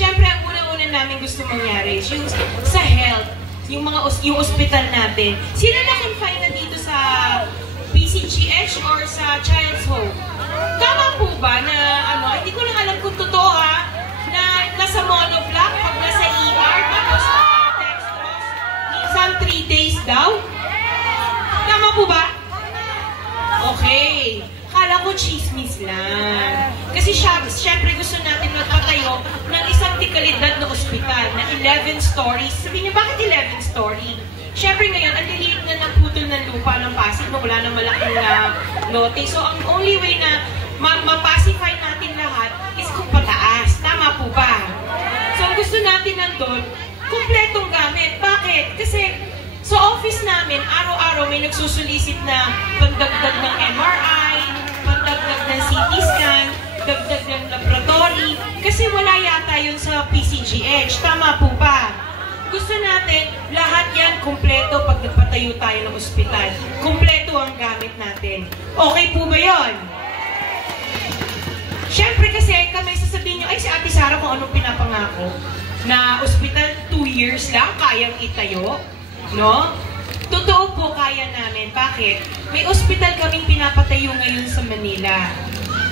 Siyempre, ang unang-una namin gusto mangyari is yung sa health, yung ospital natin. Sino na-confine na dito sa PCGH or sa Child's Home? Tama po ba na, hindi ko lang alam kung totoo na nasa monoblock, pag nasa ER, tapos dextrose, minsan 3 days daw? Tama po ba? Okay. Kala ko chismis lang. Kasi syempre gusto natin magpatayo ng isang tikalidad na ospital na 11 stories. Sabihin niyo, bakit 11 story? Syempre ngayon, ang liliit na naputol ng lupa ng Pasig na wala na malaking lote. So ang only way na mapacify natin lahat is kung pataas. Tama po ba? So ang gusto natin nandun, kumpletong gamit. Bakit? Kasi sa office namin, araw-araw may nagsusulisit na pandagdag ng MRI, pandagdag ng CT scan, dagdag ng laboratory, kasi wala yata yun sa PCGH. Tama po ba? Gusto natin, lahat yan kumpleto pag nagpatayo tayo ng ospital. Kumpleto ang gamit natin. Okay po ba yun? Siyempre kasi kami sasabihin nyo, ay si Ate Sara kung anong pinapangako, na ospital 2 years lang, kayang itayo. No? Totoo po, kaya namin. Bakit? May ospital kaming pinapatayo ngayon sa Manila.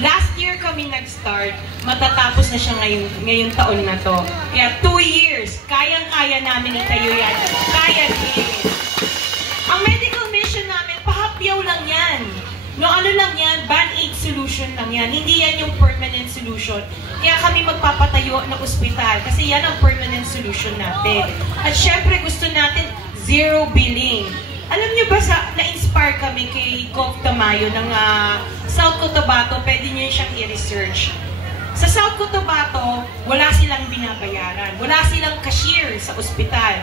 Last year kami nag-start, matatapos na siya ngayong taon na to. Kaya 2 years, kayang-kaya namin itayo yan. Kaya din. Ang medical mission namin, pahapyaw lang yan. No, ano lang yan, band-aid solution lang yan. Hindi yan yung permanent solution. Kaya kami magpapatayo ng ospital kasi yan ang permanent solution natin. At syempre gusto natin zero billing. Alam niyo ba, na-inspire kami kay Gov Tamayo ng South Cotabato, pwede niyo siyang i-research. Sa South Cotabato, wala silang binabayaran. Wala silang cashier sa ospital.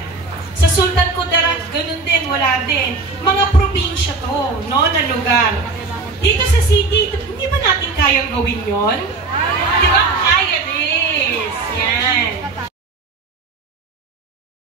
Sa Sultan Kudarat, ganun din, wala din. Mga probinsya to, no, na lugar. Dito sa city, hindi ba natin kayang gawin yon? Di ba?